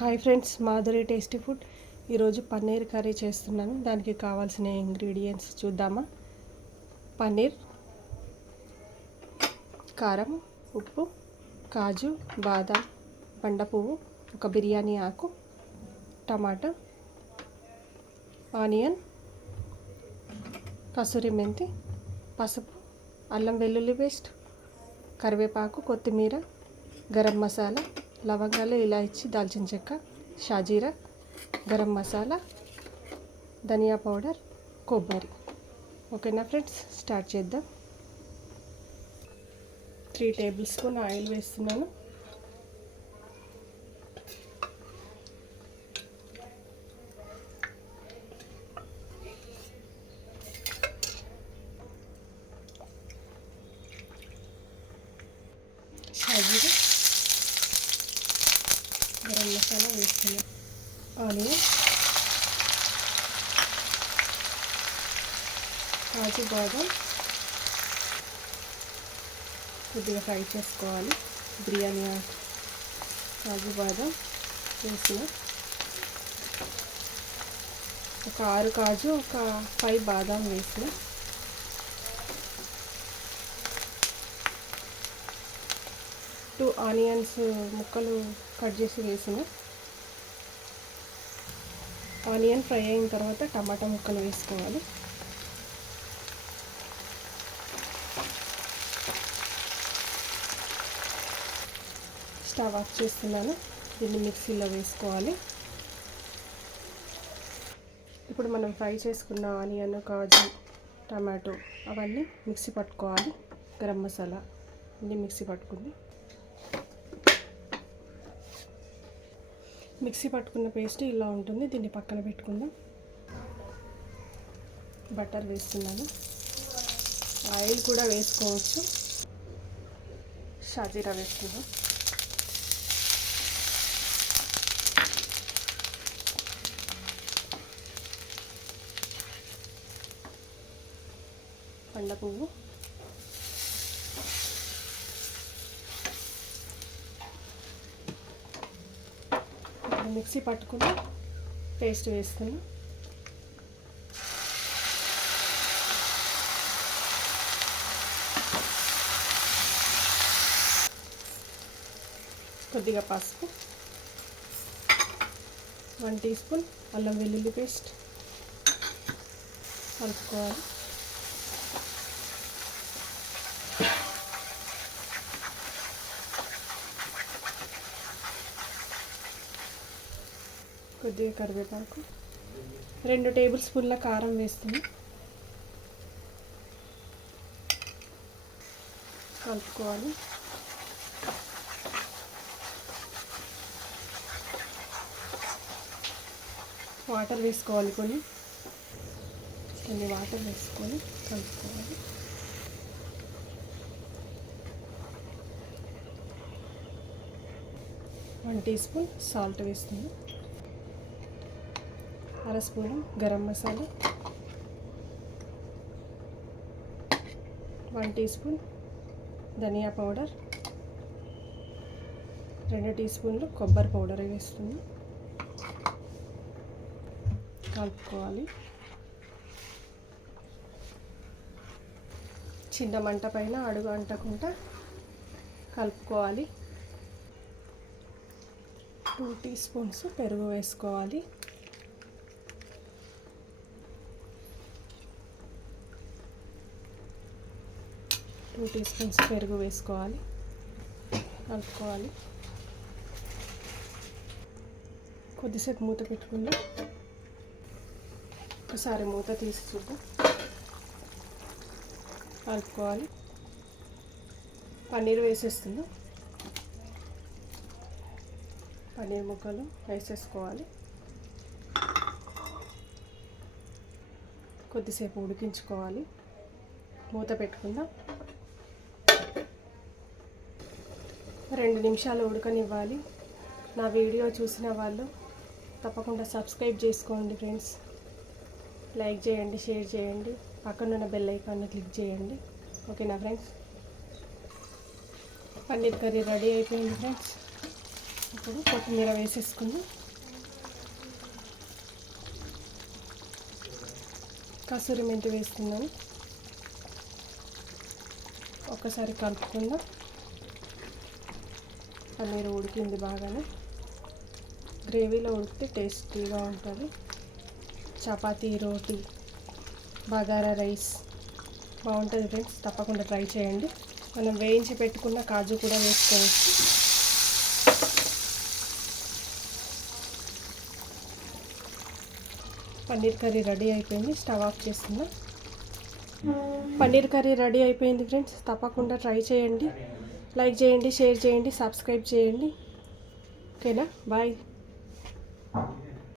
Hi friends Madhuri tasty food. ఈరోజు paneer curry చేస్తున్నాను. దానికి కావాల్సిన ఇంగ్రీడియంట్స్ చూద్దామా? పన్నీర్ కారం ఉప్పు కాజు బాదం బండ పువ్వు ఒక బిర్యానీ ఆకు టమాటా ఆనియన్ కసూరి మెంతి పసుపు అల్లం వెల్లుల్లి పేస్ట్ కరివేపాకు కొత్తిమీర గరం మసాలా లవంగాలు ఇలాచి దాల్చిన చెక్క షాజీరా గరం మసాలా ధనియా పౌడర్ కొబ్బరి. ఓకేనా ఫ్రెండ్స్? స్టార్ట్ చేద్దాం. త్రీ టేబుల్ స్పూన్ ఆయిల్ వేస్తున్నాను. షాజీరా. మసాలా వేసుకున్నాం. ఆనియన్ కాజు బాదం. కొద్దిగా ఫ్రై చేసుకోవాలి. బిర్యానీ కాజు బాదం. వేసిన ఒక ఆరు కాజు ఒక ఫైవ్ బాదం వేసిన టూ ఆనియన్స్ ముక్కలు కట్ చేసి వేసిన. ఆనియన్ ఫ్రై అయిన తర్వాత టమాటా ముక్కలు వేసుకోవాలి. స్టవ్ ఆఫ్ చేస్తున్నాను. దీన్ని మిక్సీలో వేసుకోవాలి. ఇప్పుడు మనం ఫ్రై చేసుకున్న ఆనియన్ కాజు టమాటో అవన్నీ మిక్సీ పట్టుకోవాలి. గరం మసాలా అన్నీ మిక్సీ పట్టుకుంది. మిక్సీ పట్టుకున్న పేస్ట్ ఇలా ఉంటుంది. దీన్ని పక్కన పెట్టుకుందాం. బటర్ వేస్తున్నాను. ఆయిల్ కూడా వేసుకోవచ్చు. షాజీరా వేస్తున్నాం పండ పువ్వు మిక్సీ పట్టుకుని పేస్ట్ వేస్తున్నా కొద్దిగా పసుపు. వన్ టీ స్పూన్ అల్లం వెల్లుల్లి పేస్ట్. కలుపుకోవాలి. కొద్దిగా కరివేపాకు. రెండు టేబుల్ స్పూన్ల కారం వేస్తుంది కలుపుకోవాలి. వాటర్ వేసుకోవాలి కొన్ని. కొన్ని వాటర్ వేసుకొని కలుపుకోవాలి. వన్ టీ స్పూన్ సాల్ట్ వేస్తుంది అర spoon garam masala. One teaspoon ధనియా పౌడర్. రెండు టీ స్పూన్లు కొబ్బరి పౌడర్ వేస్తుంది కలుపుకోవాలి. చిన్న మంట పైన అడుగు అంటకుండా కలుపుకోవాలి. టూ టీ స్పూన్స్ పెరుగు వేసుకోవాలి. టూ టీ స్పూన్స్ పెరుగు వేసుకోవాలి. కలుపుకోవాలి. కొద్దిసేపు మూత పెట్టుకుందాం. ఒకసారి మూత తీసి చూద్దాం. కలుపుకోవాలి. పన్నీర్ వేసేస్తుందా పన్నీర్ ముక్కలు వేసేసుకోవాలి. కొద్దిసేపు ఉడికించుకోవాలి. మూత పెట్టుకుందాం. రెండు నిమిషాలు ఉడకనివ్వాలి. నా వీడియో చూసిన వాళ్ళు తప్పకుండా సబ్స్క్రైబ్ చేసుకోండి ఫ్రెండ్స్. లైక్ చేయండి షేర్ చేయండి. పక్కనున్న బెల్ ఐకాన్ని క్లిక్ చేయండి. ఓకేనా ఫ్రెండ్స్? పన్నీర్ కర్రీ రెడీ అయిపోయింది ఫ్రెండ్స్. ఇప్పుడు కొత్తిమీర వేసేసుకుందాం. కసూరి మెంతి వేస్తున్నాను ఒక్కసారి కలుపుకుందాం. పన్నీర్ ఉడికింది బాగానే. గ్రేవీలో ఉడికితే టేస్టీగా ఉంటుంది. చపాతీ రోటీ బగారా రైస్ బాగుంటుంది ఫ్రెండ్స్. తప్పకుండా ట్రై చేయండి. మనం వేయించి పెట్టుకున్న కాజు కూడా వేసుకోవచ్చు. పన్నీర్ కర్రీ రెడీ అయిపోయింది. స్టవ్ ఆఫ్ చేస్తున్నా. పన్నీర్ కర్రీ రెడీ అయిపోయింది ఫ్రెండ్స్. తప్పకుండా ట్రై చేయండి. లైక్ చేయండి షేర్ చేయండి సబ్స్క్రైబ్ చేయండి. ఓకేనా? బాయ్.